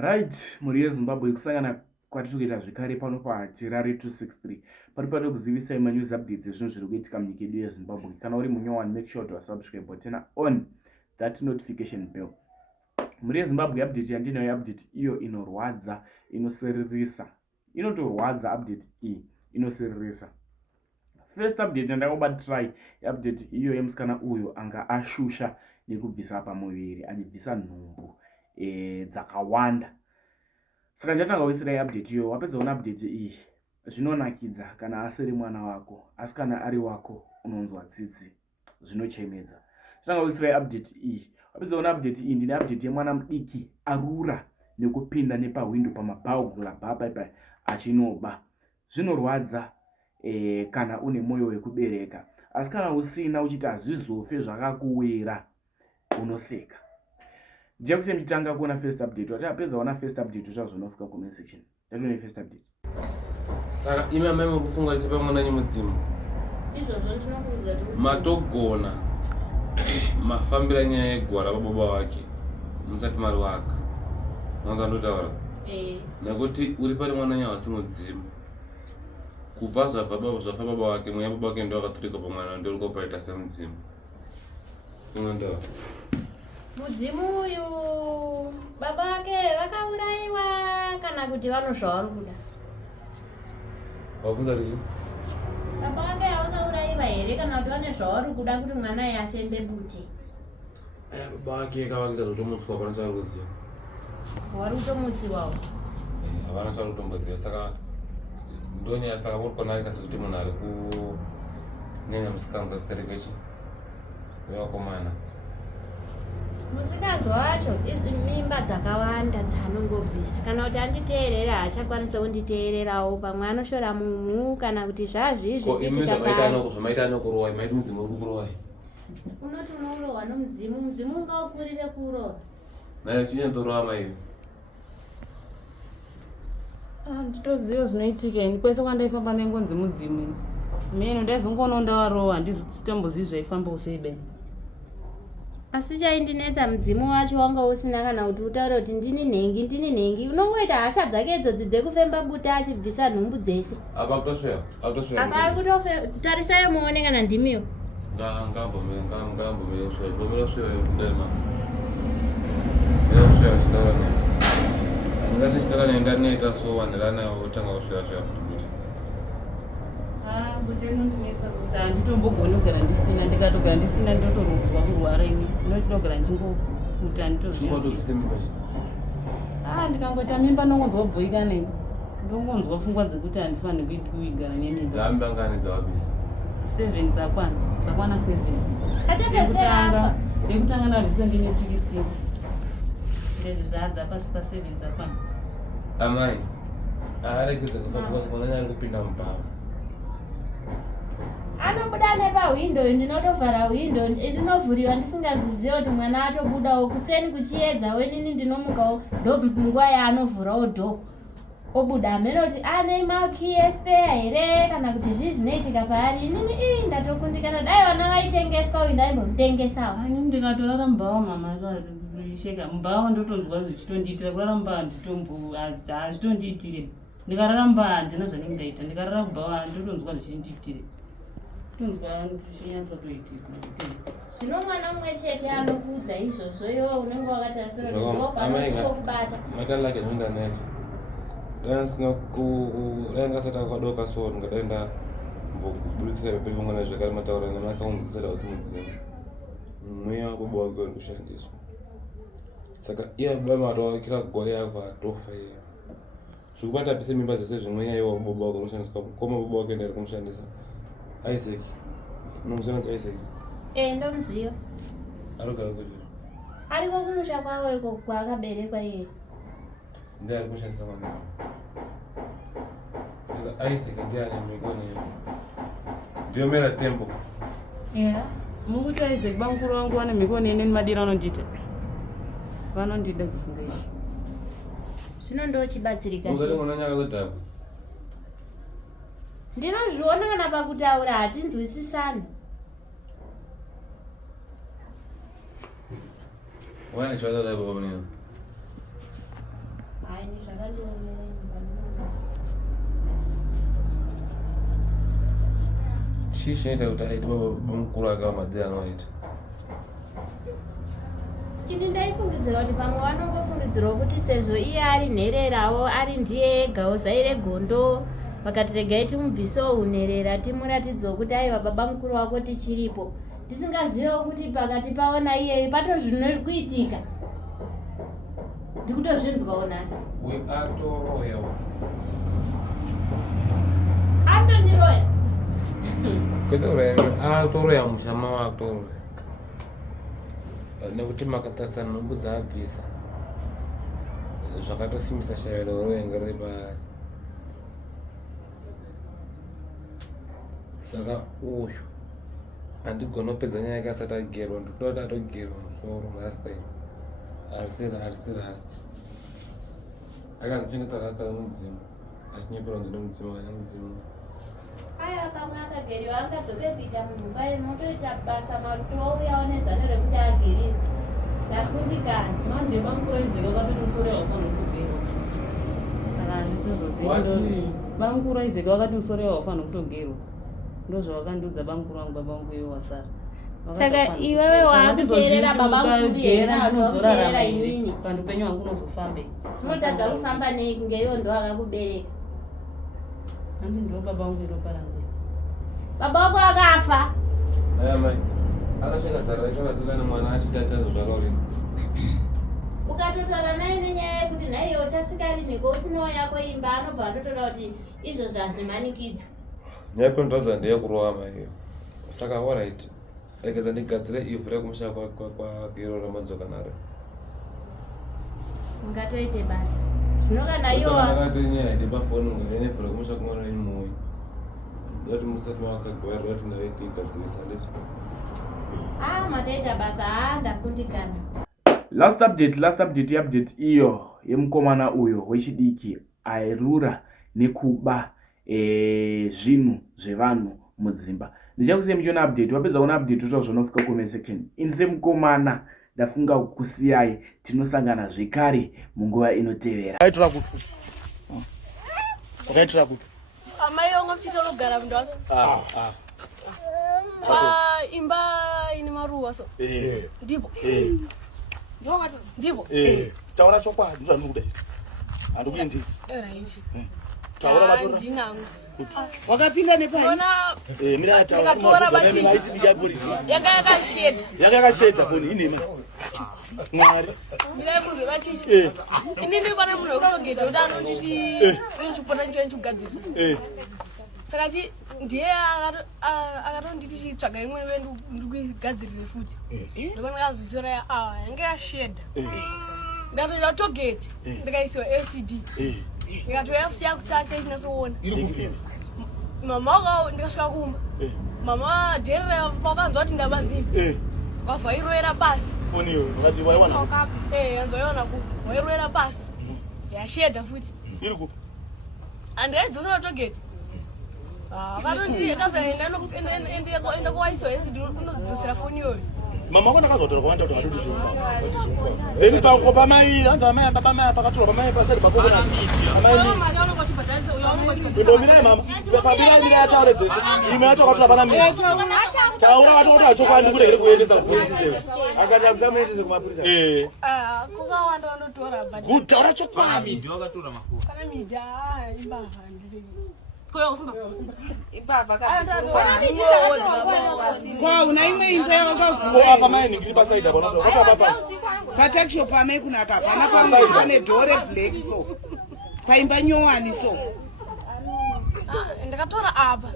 Right, mhuri yeZimbabwe kusangana kwatiri kuita zvekare pano paHarare 263 pari pano kuzivisai manews updates ezvinhu zviri kuitika munyika yedu yeZimbabwe. Kana uri munyowani, make sure to subscribe button on that notification bell. Mhuri yeZimbabwe, update yandinayo update iyo inorwadza, inosereresa, inotorwadza. Update iyi inosereresa. First update yandakubatrai update iyo yemusikana uyo anga ashusha nekubvisa pamuviri, achibvisa nhumbu dzakawanda. Saka ndatanga kuisirai update iyo. Wapedza kuona update iyi, zvinonakidza kana asiri mwana wako, asi kana ari wako unonzwa tsitsi, zvinochemedza. Ndatanga kuisirai update iyi. Wapedza kuona update iyi, ndine update yemwana mudiki arura nekupinda nepahwindo pamabhaugula bhapa achinoba. Zvinorwadza kana une mwoyo wekubereka, asi kana usina uchiti hazvizofe zvakakuwira, unoseka. Ndiye nditanga kuona first update. Watapedza kuona first update uchazonofika comment section. Ndatoone first update. Saka imi amai mukufunga kuti pamwananyi mudzimu izvozvo ndinokuudza kuti matogona mafambira nyaya yegwara bababa wake musati mari waka mwanza ndotaura nekuti uri pane mwananyi wasi mudzimu kubva zvafa baba wake mweya baba wake ndo akaturika pamwana ndo uri kopaita semudzimu. Inondaura mudzimu uyu baba vake vakaurayiwa kana kuti vanosva vari kuda. wabvunza richi Baba vake havakaurayiwa here kana kuti vane zvavari kuda kuti mwana iye afembe buti. aya baba wake kavakuita zvotomutswa hapana chavari kuziva. Wari kutomutsiwawo. Havana chavari kutomboziva. Saka ndonyaya saka muri kuonaka sekuti munhu ari kunyanya musikanzwa zita rekechi wevakomana. Musikanzwa wacho mimba dzakawanda dzaanongobvisa. Kana kuti anditeerera haachakwanisa kunditeererawo, pamwe anoshora mumhu kana kuti zvazvizvi kuitika pano. Zvamaita nokurowa, maiti mudzimu uri kukurowa. Unoti unorohwa nomudzimu, mudzimu ungaukurire kurohwa. Nayo chinyandorowa maiyo. Handitoziva zvinoitika ini, kwese kwandaifamba nengonzi mudzimu ini. Meno ndaizongoona ndawarohwa, handizvitombozivi zvaifamba usei beni. Asi chaindinetsa mudzimu wacho wanga usina kana kuti utaure kuti ndini nhengi. Unongoita hasha dzake idzodzi dzekufemba buta achibvisa nhumbu dzese. Apa kutosvera? Apa ari kutotarisai muone kana ndimiwo. Ngambomira ndingati chitara nendanoita so wandirana otanga kusvera futi. Buti rinondinetsa kuti handitombogoni kugara ndisina, ndikatogara ndisina ndotorudzwa kurwara ini. Ndinotogara ndichingokuta ndotozvise mimba chi. Ndikangoita mimba ndongonzwa bhoika neni. Ndongonzwa pfungwa dzekuti handifaniri kuigara nemimba. Dzamimba ngani dzawabvisa? 7 dzakwana 7. Achapedzera afa. Nekutanga ndabvisa ndine 16. Ndezvo zvadza pasi pa7 dzakwana. Amai aarekeze kufa because mwananyi ari kupinda mubhava. Anobuda nepahwindo, ndinotovhara hwindo, ndinovhuriwa ndisingazviziva kuti mwana atobudawo. Kuseni kuchiedza wenini ndinomukawo ndonguva yaanovhurawo dho obuda. Hamene kuti ane makiye spare here kana kuti zvii zvinoitika paari. Inini ndatokundikana, dai vana vaitengeswa uyu ndaimbomutengesawo. Ini ndikatorara mubhava mama akasheka. Mubhava ndotonzwa zvichitondiitira, kurara mubhava hazvitondiitire. Ndikarara mubhava handina zvanenge ndaita, ndikarara mubhava ndotonzwa zvichindiitire. Tonzwa zvichinyatsotoitika. Zvino mwana mumwe chete anokuudza izvozvo, iwo unenge wakatarisira kuti ndopanokubata. Maitani lake ndoindaneti rangasati akadoka so ndingadai ndambobuditsira pepepe mwana zvakare mataura nematsaunzisira kuti mudzimu mweya baba wake uri kushandiswa. Saka iye baba matawakira gore yava atofa iye zvikubata pise mimba dzese zvimweya iwo baba wake unoshandiswa koma baba wake ndari kumushandisa. Isaac nomusevenzi Isaac Ndomuziva. arogara kuti Ariko kumusha kwawo iko kwaakaberekwa iye. ndiye ari kushandisa mwana. Saka Isaac ndiye ane mikoni ndiyomera tembo. Mukuti Isaac bamukuru vangu vane mikoni ine madira anondita. Vanondida zvisingaiti. Zvino ndochibatsirika Ugari sei? mwananyi akazodhakwa. Ndinozviona kana pakutaura hatinzwisisani. Why child baba munini? Shishinoita kuti aiti baba mukuru akamadzi anoaita. Chini ndaifungidzira kuti pamwe vanongofungidzirawo kuti sezvo iye ari nhererawo ari ndiye egawo zaire gondo vakati regai timubvisewo unherera timuratidzewo kuti aiva baba mukuru wako tichiripo tisingazivewo kuti pakati pavo naiyeyo pato zviri kuitika. Ndikutozvinzwawo nhasi. Atoroyawo. Atondiroya. Atoroya mushama waatoroya. Nekuti makatasana nombudza abvisa zvakatosimbisa shavelo royenga riri paari. Saka uyu handigona kupedza nyaya yake asati agerwa. Ndikuda kuti atogerwa musoro last time. Harisi rasta. Akandichengeta rasta remudzimu achinyepera kunzi nemudzimu kana mudzimu. Aya pamwe akageriwa angadzoke kuita mumba inotoita basa maruto ouyawo nezano rekuti ageriwe. Ndakundikana. Manje bamukuraizeka wakatoti musoro haufanira kutogerwa. Saka handitozoziva. Bamukuraizeka wakati musoro haufanira kutogerwa. Ndozvavakandiudza bamukuru wangu baba wangu iwe wasara. Saka iwewe waakuteerera baba mukuru yena watokuteerera inini. Kandi upenyu wangu unozofambe. Zvinotadza kufamba nei kunge iwo ndo akakubereka. Handi ndo baba wangu iropa rangu. Baba wako akafa. Aya mai. Akasheka zara rakadzika nemwana achiti achazozvara rini. Ukatotaura naye nenyaya yekuti nhaiyewo uchasvika riniko usinawo yako imba anobva atotora kuti izvozvo hazvimanikidza. Nyaya yekundodza ndeyekurova mai. Saka alright. Rekedza ndigadzire ivhu rekumusha kwa gero ramadzoka naro. Ungatoite basa. Zvinokana iwo akati nyaya ndipafoni ngenevhu rekumusha kumwana nemumoyo. Ndoti musati makagwara kuti ndaitigadzirisa ndizvo. Mataita basa ndakundikana. Last update iyo yemukomana uyo wechidiki airura nekuba zvinhu zvevanhu mudzimba. Ndichakusiyai muchiona update. Wapedza kuona update utaura zvinofika comment section. Inse mukomana ndafunga kukusiyai. Tinosangana zvekare munguva inotevera. Aitora kuti. Wakaitora kuti. Amai wangu mchitonogara mundu wake. Imba ine maruwa so. Ndipo. Ndipo. Taura chokwadi ndizvo ndikuda. Handikuendisi. Right. Taura vatora. Ndinangu. Wakapinda nepai? Ona mira taura. Taura bati. Yanga yakasheda. Yanga yakasheda foni inema. Mwari. Mira kuzi bati. Ini ndi bana munhu wekutogeta kuti anonditi nchipota nchogadzira. Sakati ndiye akatonditi chitsvaga imwe ndikugadzirire futi. Ndopano ndakazotora yanga yashedha. Ndatoita togeti ndikaisiwa LCD. Ndikatoya futi yakutata ichinasoona. Mama wako ndikasvika kumba. Mama dherera pakanzwa kuti ndabanzima. Wavhairoera pasi. Foni yo wakati waiwana. Yanzoiona ku. Wairoera pasi. Yashedha futi. Iri ku. Andaidzosera togeti. Vakatonditi enda kuwaisiwa LCD unodzosera foni iyoyo. Mama wako ndakazotora kwanda kuti adodi zvomba. Eni pango pamai, antu amai baba mai pakatora pamai pasari pakoko na. Amai ni. Ndomire mama. Pabira mira ataure dzese. Imwe acho kwatira pana mimi. Taura watu achokwandi kuregere kuendesa kupolisi. Akati mzamuendese kumapurisa. Kukawanda vandotora but. Kutaura chokwadi. Ndio wakatora makuru. Kana mida imbaha ndiri. Kwa unaimwe imba yakavhura. Kwa apa mai ningiri pasaida panoto. Kwa papa. Pataksho pame kuna papa. Pana pamwe pane dore black so. Paimba nyowani so. Ndakatora apa.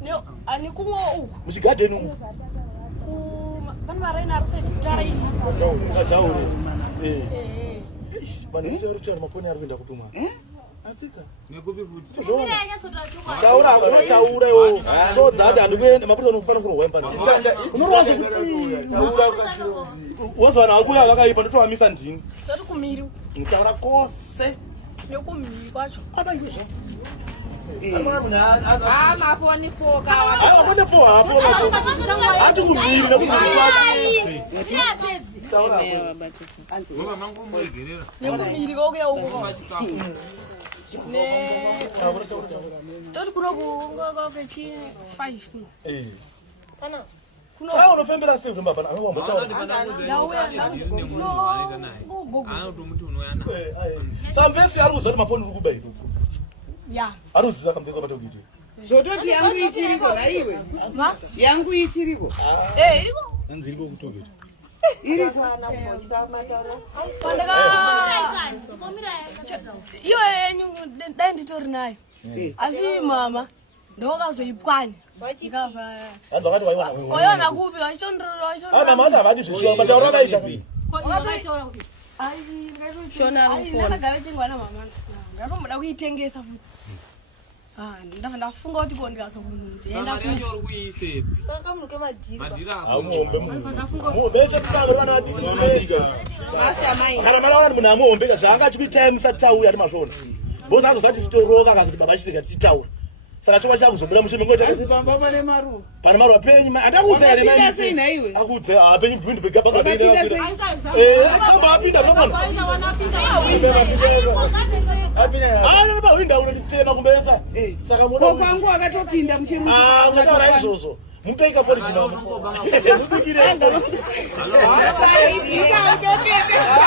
Nio ani kumwe uku. Muchigadeni umu. Pane maraina arikusaidi kutara iyi. Kachaure. Panisi ari mafoni ari kuenda kutuma. Asika. Nekupi futi. Taura taura yo. So that andikuenda maputo anofana kurowemba. Unorazo kuti. Wazana akuya vakaipa ndotoamisa ndini. Toti kumiri. Nkara kose. Nekumiri kwacho. Abayizva. Mafoni foka. Akone fo hapo. Ati kumiri nekumiri kwacho. Nemumiri kokuya uko. Toti kunokuchi 5. Pana. Sawa unofembera sisi baba na wewe mtaona. Samvesi aruza maponi ukuba ito. Ya. Aruza zakambezo bata ukiti. Zvototi yangu ichiriko naiwe. Ma? Yangu ichiriko. Iriko. Anziriko kutogeta. Iriko. Iyo yenyu dai nditori nayo. Asi mama ndokazoipwanya. Anza wakati waiwana. Oyona kupi wachondro. Mama hata vadi sio bataura kaita. Shona ndakagara chingwana mama. Ndatomboda kuitengesa futi. Ndafunga kuti ndikazokunzi enda kuise. saka muke madhira. Amuombe Mungu. Bese kutanga vana adika. Basa mai. Kana mara vana munhu amuombe zvanga chikuita musatauya ari mashona. Boza azosati sitoroka akazoti baba chiteka tichitaura. Saka chokwa chakuzobuda mushe mengoti Bamba pane maru. pana maru apenyu atakuudza ere Wakapinda sei naiwe? akudza apenyu bwindi begaba Wakapinda ngabira. sei? Samba apinda pamwana. Ana baba winda unotitema kumbesa. Saka mona. Kwangu wakatopinda muchimu. Ngataura izvozvo. Mupeka pori zvino. Mubikire.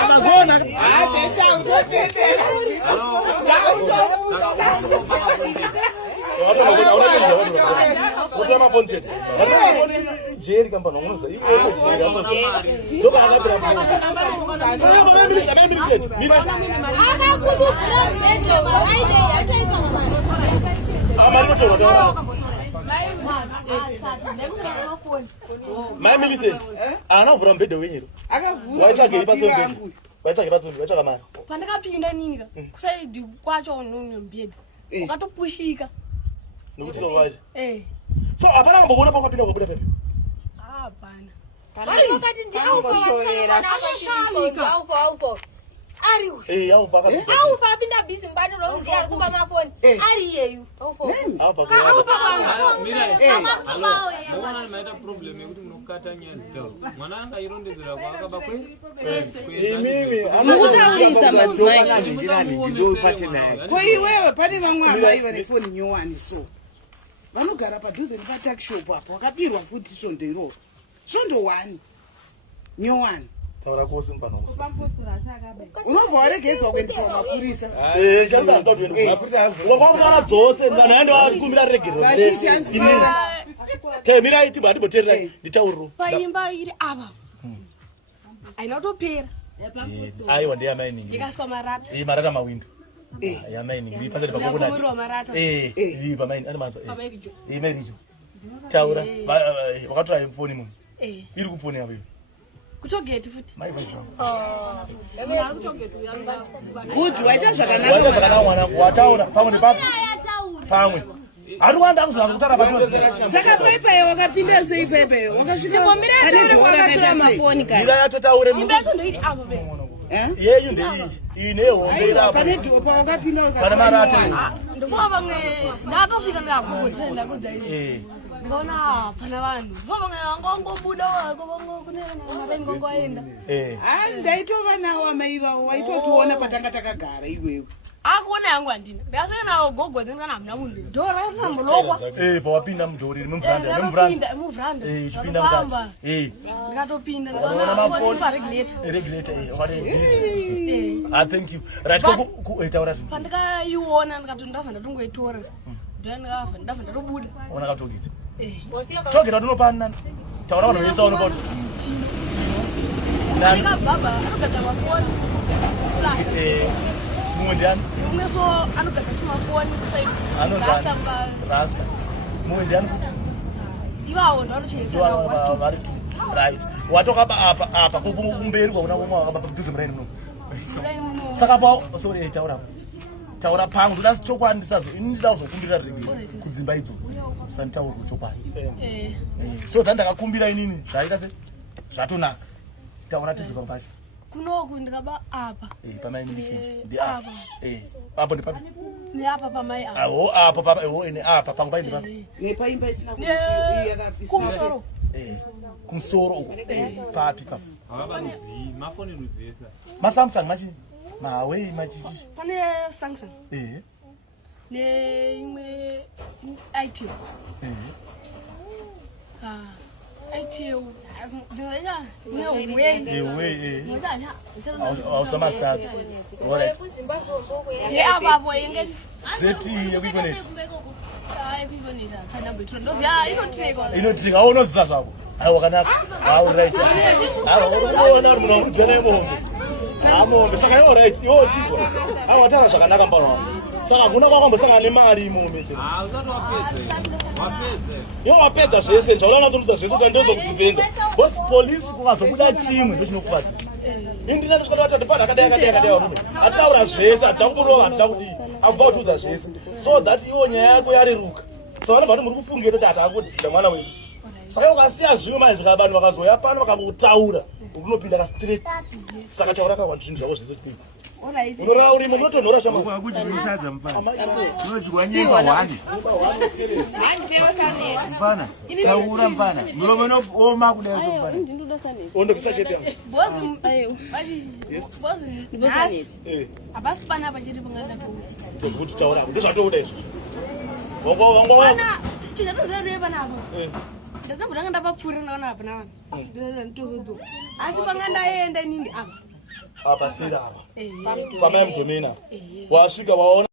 Azona. Kutama phone chat. Jerry kampana unoza iwe Jerry amazona. Ndoba akabira phone. Mama mimi set. Mimi. Akakubukira mbeto waide yataiswa ngamani. Amari kutora. Mafoni. Mama listen. Ana uvura mbedhe wenyero. Akavhura. Waichage ipasombe. Waichage pasombe, waichage mari. Pandakapinda nini ka kusaidi kwacho unombeda wakatopushika Nokuti waje. So hapana apana mbona pakapinda kubuda pepe. Wakati ndiaufa ari Aufa kabisa. aufa apinda busy mbani lo ndi ari kuba mafoni ari yeyu aufa Aufa. Mwana maita problem yekuti munokata nyaya dzitauro. Mwana anga irondedzera kwakaba kwe. Mimi Mutaurisa madzimai. Ndopate naye. Kwa iwewe pane vamwe amai vane foni nyowani so. Vanogara padhuze nepatakishop apo wakabirwa futi svondo iroro. Svondo 1. Nyowani. Taura kosi mpano. Unobva waregedzwa kuendeswa mapurisa. Chamba ndoto yenu. Wakwamara dzose naende wakumira regero. Temira iti bati boterera nditauro. paimba iri apa ainotopera Aiwa ndiye amaining. ikaswa marata Marata mawindo. Ya mining. Ndipazari pakokonati. Ndakumurwa marata Ndi pa mining. Ani manzo. Merijo. Taura. Wakatora phone munhu. Iri kufoni yapo. kutogeti futi Kuti waita Waita zvakanaka. zvakanaka mwana wataura pamwe nepapo. Pamwe. Ari kuanda kuzana kutara padhuze. Saka paipai wakapinda sei paipai? Wakasvika pane dhora rakaita sei? Mira yatotaure munhu. imbeso ndoiti apa pe Yeyu ndeiyi. Ine hombe rapo. Pane dhopa wakapinda Pana marata. ndikuva vamwe ndatosvika ndakagogodzera ndakudza ini ndikaona pana vanhu vamwe vangongobuda vaingongoenda ndaitova nawo amai vavo waitotiona patanga takagara iwewe. akuona yangu handina ndikasvika nawo gogodze ndikana hamuna munhu dhora rasambolokwa pawapinda mudhori nemuvhuranda. muvhuranda Chipinda ndakafamba mukati. ndikatopinda Unaona ndikaona mafoni? paregulator Regulator wakati busy. Thank you. Right taura. pandikaiona ndikati ndabva ndatongoitora ndabva ndatobuda Ona katogita. Togita ndinopana. Taura vanhu vese vanopota. ndikabhabha anogadza mafoni Mumwe ndiani? umwe so anogadza tumafoni Anodhani. Rasta. Mumwe ndiani kuti? ivavo ndavanochengeta Vari tu. Right. Watoka apa kumberi kwauna kumwe wakabva muraini muno. Saka pa sorry taura. Taura pangu ndoda chokwadi ndisazo. Ndida kuzokumbira reggae kudzimba idzo. Santaura chokwadi. So ndakakumbira inini zvaita se zvatonaka. Taura tidzika pacho. kunoku ndikaba apa Pamai ndi apa. Apo ndi papi. neapa pamai apa Awo apa papa ene apa pangu paindi papa. Nepaimba isina kumusoro. kumusoro kumusoro uko papi pa Avabarudzivi, mafoni rudzesa. masamsung machini mawei machichi pane Samsung neimwe itel itel ndinoita nehwei ausamastatu alright yeapapo inge zeti yekuikoneti ekuikoneta tsanamboitira ndoziya inotreka inotrika aunoziva zvako aiwa wakanaka auright unoona kuti munhu wakurudzika nemombe amombe saka iwo right iwo chizwa awataura zvakanaka mbano wako saka kuna kwakambosangana nemari imombe se Usati wapedza. iwo wapedza zvese zvaura unazorudza zvese kuti ndozokudivhenga bosi polisi kukazobuda timwe ndochinokukwadzisa indina ndosvika kuti pana akadai varume ataura zvese hatida kumurova hatida kudii akubva kutiudza zvese so that iwo nyaya yako yareruka saka vanobva kuti muri kufungira kuti hataangodhisira mwana wedu saka ukasiya zvimwe maizvika vanhu vakazoya pano vakakutaura unopinda kastraight saka taura kakwa zvinhu zvako zvese tipii unorava urimo munotonhora ondobvisa kepi hapasi pana pachiri kuti taura ndozvatouda izvo chingatozerue panapo ndakambotanga ndapapfuura ndaona apa navanhu nditozodzo asi panga ndaenda inini apa apa seri apa pamai mudomena wasvika waona